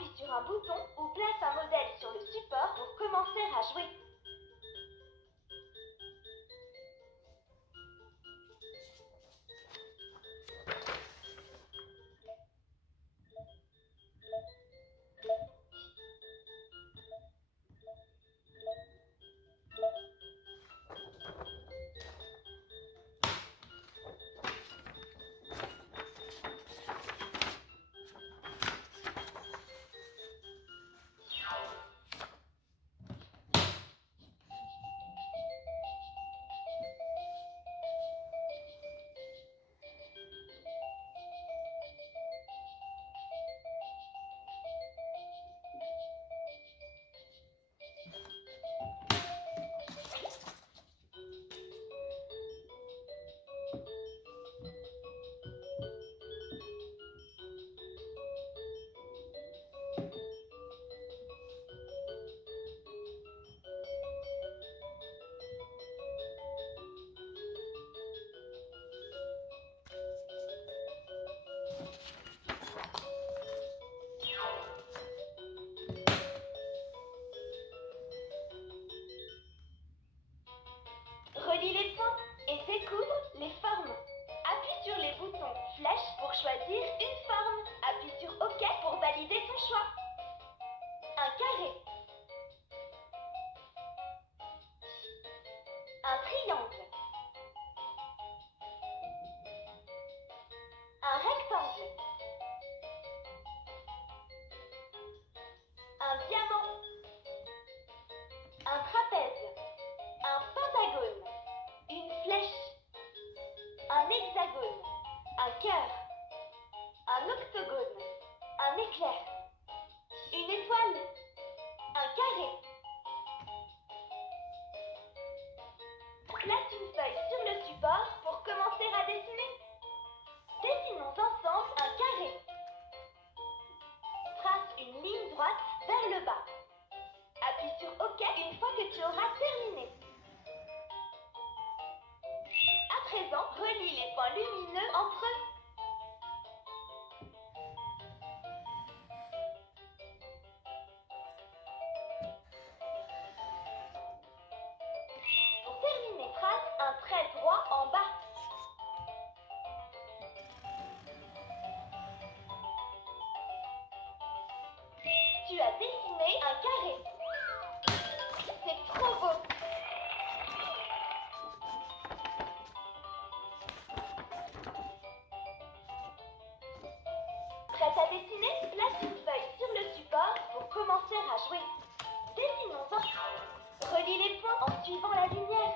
Appuie sur un bouton ou place un modèle sur le support pour commencer à jouer. Relie les points et découvre les formes. Appuie sur les boutons flèche pour choisir une forme. Appuie sur OK pour valider ton choix. Un carré. Un triangle. Un rectangle. Un diamant. Un trapèze. Un pentagone. Une flèche. Un hexagone. Un cœur. Un octogone. Un éclair. Une étoile. Un carré. Place une feuille sur le support pour commencer à dessiner. Dessinons ensemble un carré. Trace une ligne droite vers le bas. Appuie sur OK une fois que tu auras terminé. À présent, relie les points lumineux entre eux. Pour terminer, trace un trait droit en bas. Tu as dessiné un carré. C'est trop beau. Prête à dessiner? Place une feuille sur le support pour commencer à jouer. Dessinons ensemble. Relie les points en suivant la lumière.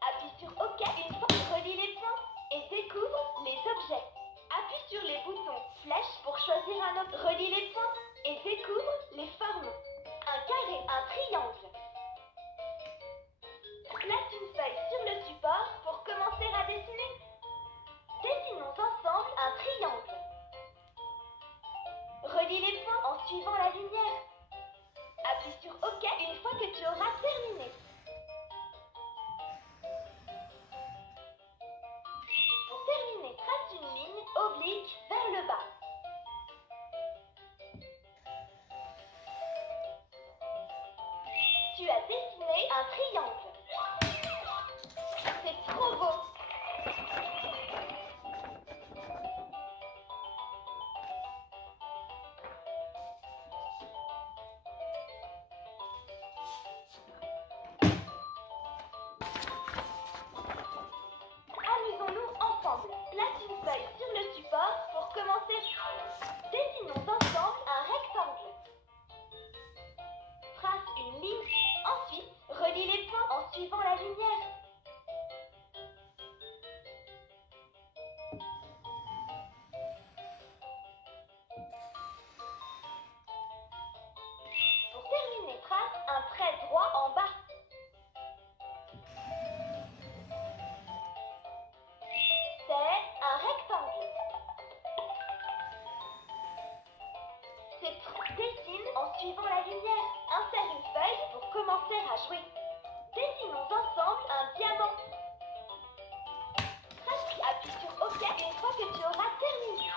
Appuie sur OK une fois. Relie les points et découvre les objets. Appuie sur les boutons flèche pour choisir un objet. Relie les points et découvre les formes. Un carré, un triangle. Place une feuille sur le support pour commencer à dessiner. Dessinons ensemble un triangle. Relie les points en suivant la lumière. Appuie sur OK une fois que tu auras terminé. Pour terminer, trace une ligne oblique vers le bas. Tu as dessiné un triangle. C'est trop beau. Amusons-nous ensemble. Place une feuille sur le support pour commencer. Dessinons ensemble un rectangle. Trace une ligne. Ensuite, relie les points en suivant la lumière. Pour terminer, trace un trait droit en bas. C'est un rectangle. Dessine en suivant la lumière. Insère une feuille pour commencer à jouer. Dessinons ensemble un diamant. Appuie sur OK une fois que tu auras terminé.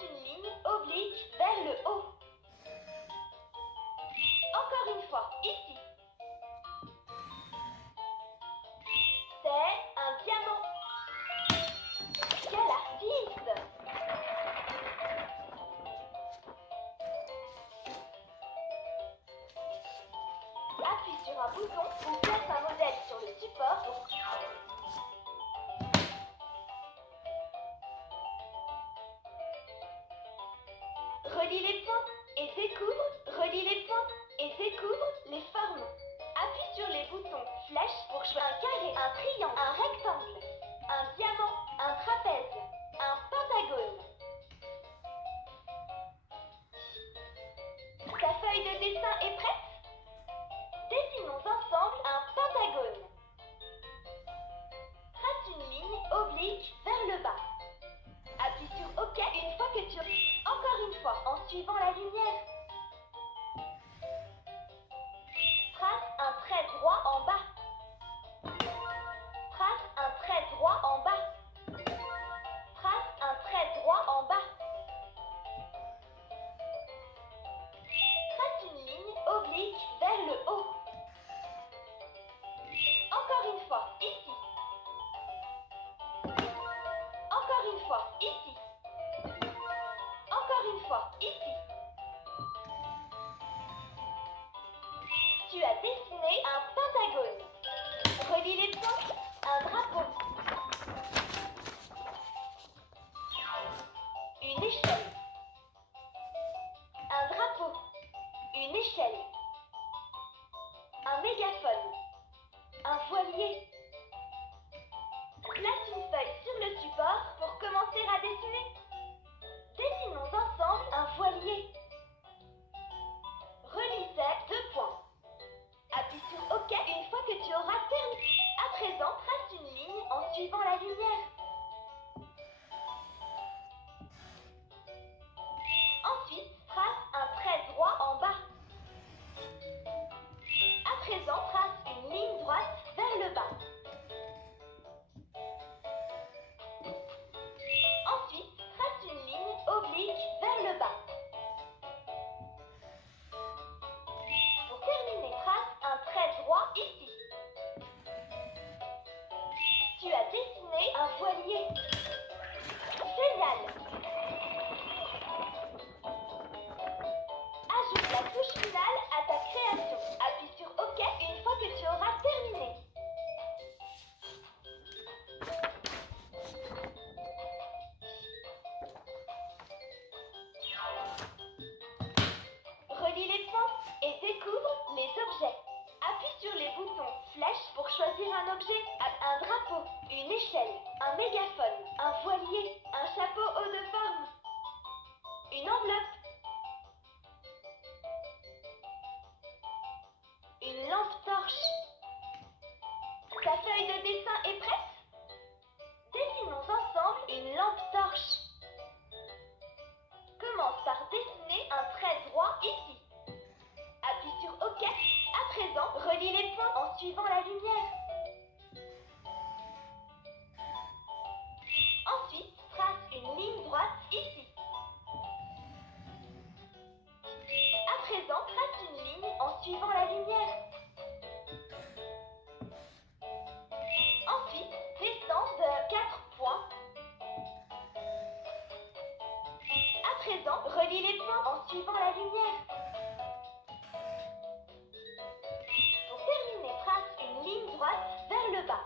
Trace une ligne oblique vers le haut. Encore une fois, ici. C'est un diamant. Quel artiste! Appuie sur un bouton ou place un modèle sur le support pour... Relie les points et découvre, relie les points et découvre les formes. Appuie sur les boutons flèches pour choisir un carré, un triangle, un rectangle, un diamant, un trapèze, un pentagone. Ta feuille de dessin est prête? Dessinons ensemble un pentagone. Trace une ligne oblique vers le bas. Appuie sur OK une fois que tu... Encore une fois, en suivant la lumière. Trace un trait droit en bas. Trace un trait droit en bas. Trace un trait droit en bas. Trace une ligne oblique vers le haut. Encore une fois, ici. Encore une fois, ici. Encore une fois, ici. Tu as dessiné un pentagone. Relie les points, un drapeau. Une échelle. Un drapeau. Une échelle. Un mégaphone. Un voilier. Place une feuille sur le support pour commencer à dessiner. Dessinons ensemble un voilier. Relie ces 2 points. Appuie sur OK une fois que tu auras terminé. À présent, trace une ligne en suivant la lumière. Ensuite, trace un trait droit en bas. À présent, trace une ligne droite vers le bas. Ensuite, trace une ligne oblique vers le bas. Pour terminer, trace un trait droit ici. Tu as dessiné un voilier. Génial! Ajoute la touche finale à ta création. Appuie sur OK une fois que tu auras terminé. Relie les points et découvre les objets. Appuie sur les boutons flèches pour choisir un objet. Un drapeau, une échelle, un mégaphone, un voilier, un chapeau haut de forme, une enveloppe, une lampe torche. Ta feuille de dessin est prête? Dessinons ensemble une lampe torche. Commence par dessiner un trait droit ici. Appuie sur OK. À présent, relie les points en suivant la lumière. Ensuite, trace une ligne droite ici. À présent, trace une ligne en suivant la lumière. Ensuite, descends de 4 points. À présent, relie les points en suivant la lumière. Pour terminer, trace une ligne droite vers le bas.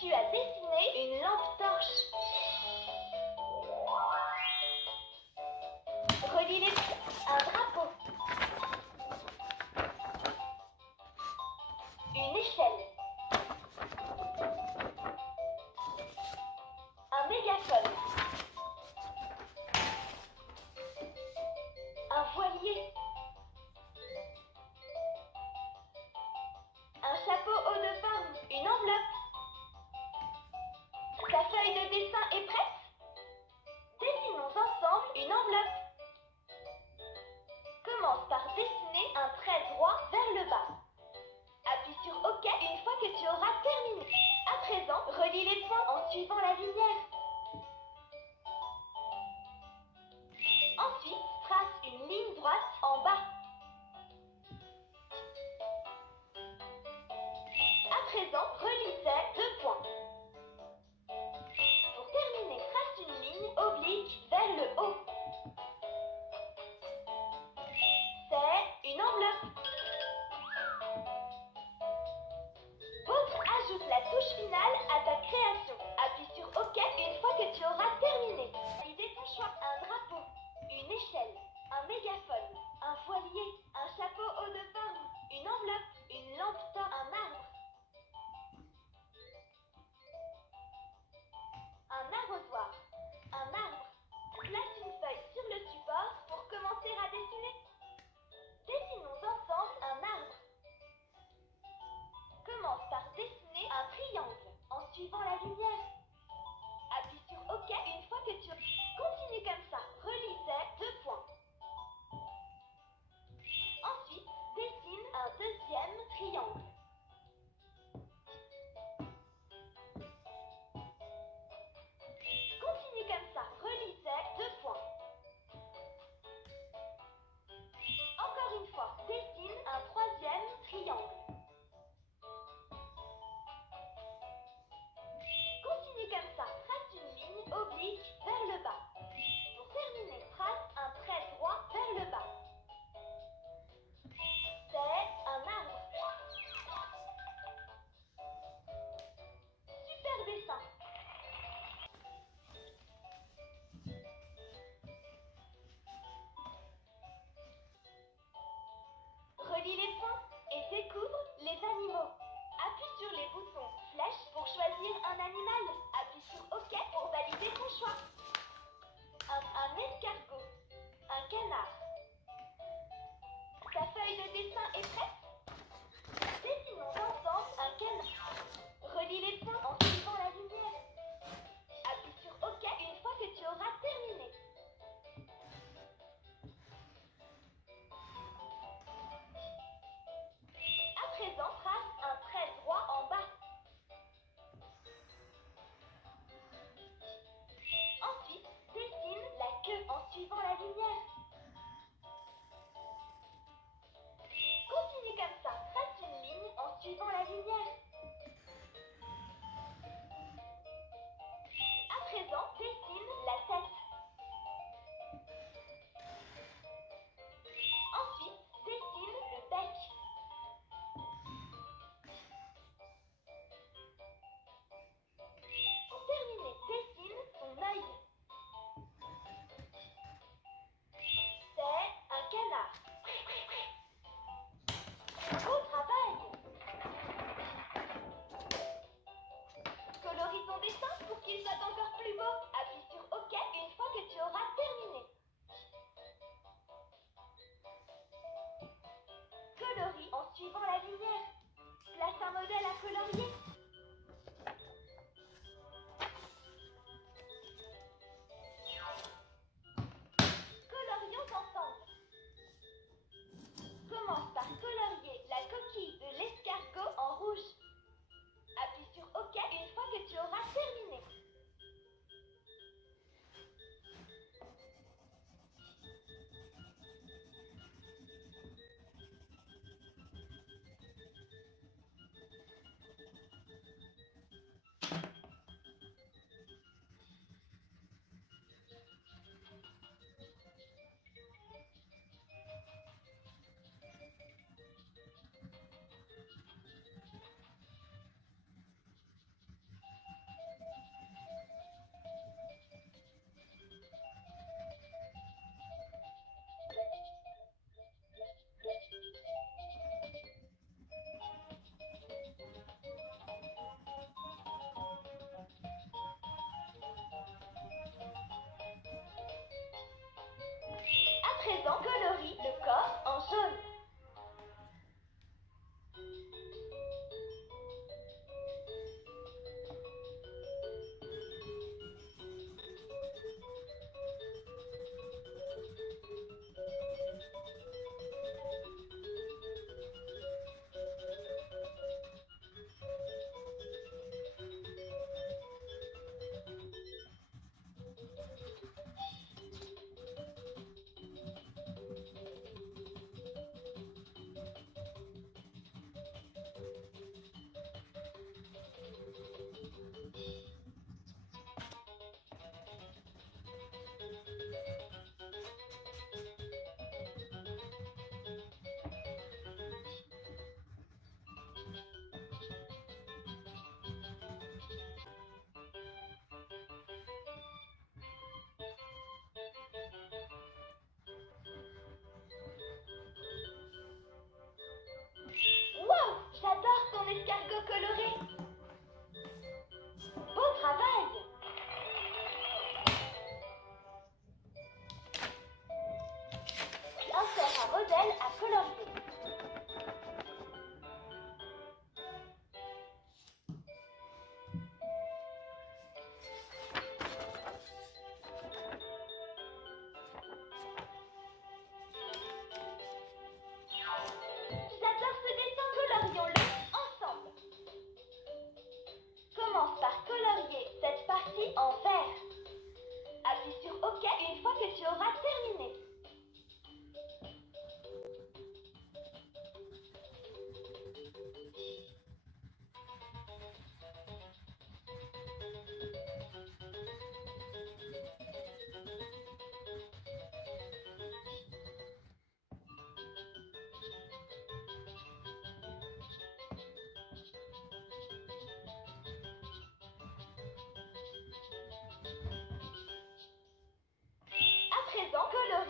Tu as dessiné une lampe torche. Relie les points, un drapeau. Une échelle. Un mégaphone. Un voilier. Un chapeau haut de forme. Une enveloppe. Ta feuille de dessin escargot. Un canard. Ta feuille de dessin est prête? Dessinons ensemble un canard. Relie les points en suivant la lumière. Appuie sur OK une fois que tu auras terminé. À présent, trace un trait droit en bas. Ensuite, dessine la queue en suivant la lumière. Continue comme ça, trace une ligne en suivant la lumière. À présent, dessine la tête. Ensuite, dessine le bec. Pour terminer, dessine son œil. C'est un canard. Beau travail! Colorie ton dessin pour qu'il soit encore plus beau. Appuie sur OK une fois que tu auras terminé. Colorie en suivant la lumière. Place un modèle à colorier. Colorions ensemble. Commence par colorier la coquille de l'escargot en rouge. Appuie sur OK une fois que tu auras terminé. À présent, colorie le corps en jaune. Wow, j'adore ton escargot coloré. Beau travail! Insère un modèle à colorier. J'adore ce dessin, colorions-le ensemble. Commence par colorier cette partie en vert. Appuie sur OK une fois que tu auras terminé. À présent, colorie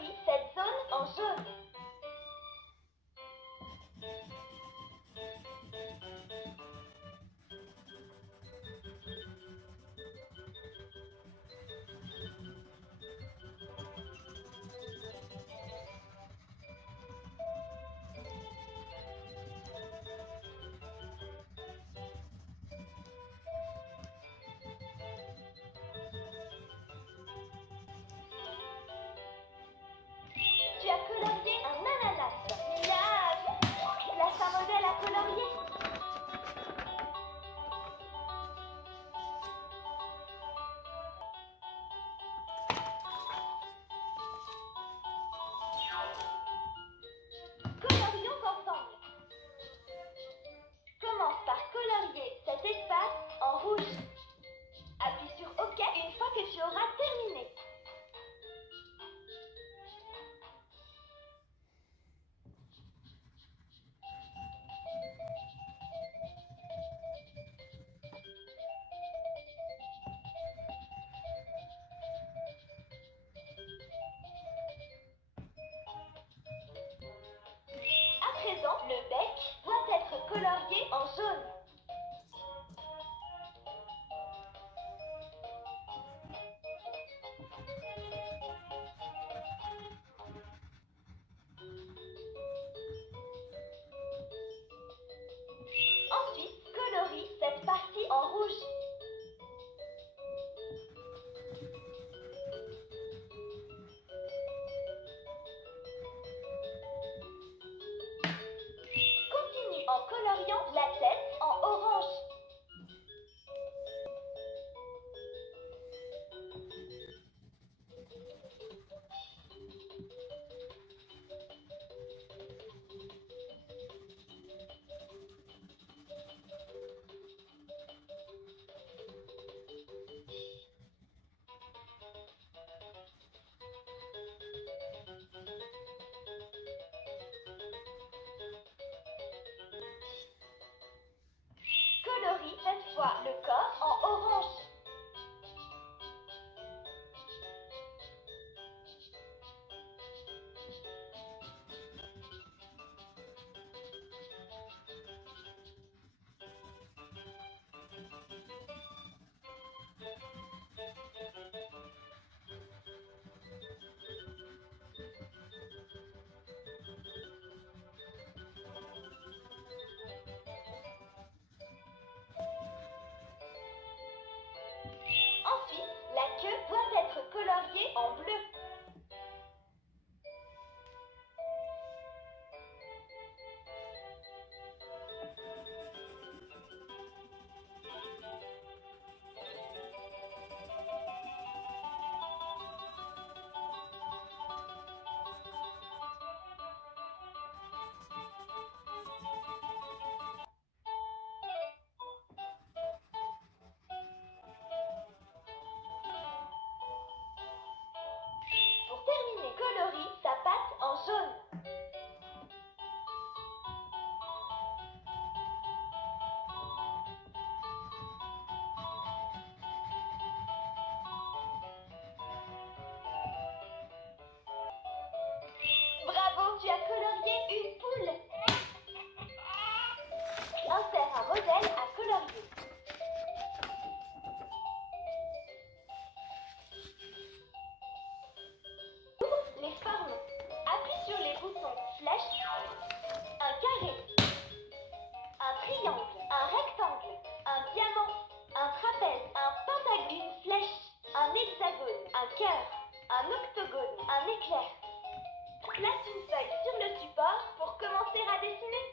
Place une feuille sur le support pour commencer à dessiner.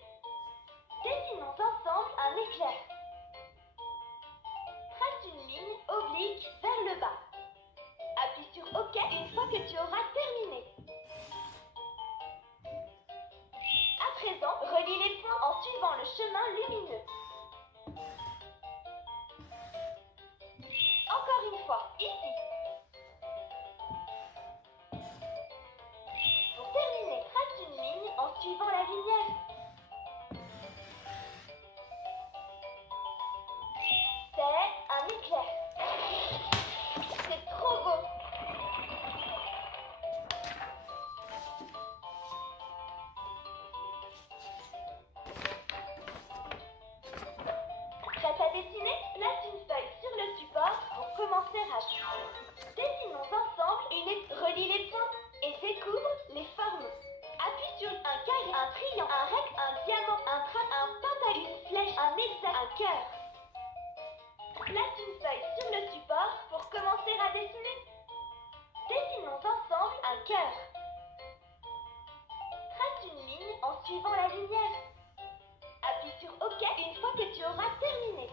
Dessinons ensemble un éclair. Trace une ligne oblique vers le bas. Appuie sur OK une fois que tu auras terminé. À présent, relie les points en suivant le chemin lumineux. Encore une fois, ici. Pour terminer, trace une ligne en suivant la lumière. C'est un éclair. C'est trop beau. Prête à dessiner? Place une feuille sur le support pour commencer à jouer. Dessinons ensemble relie les points et découvre les formes. Appuie sur un carré, un triangle, un rectangle, un diamant, un trait, un pentagon, une flèche, un hexagone, un cœur. Place une feuille sur le support pour commencer à dessiner. Dessinons ensemble un cœur. Trace une ligne en suivant la lumière. Appuie sur OK une fois que tu auras terminé.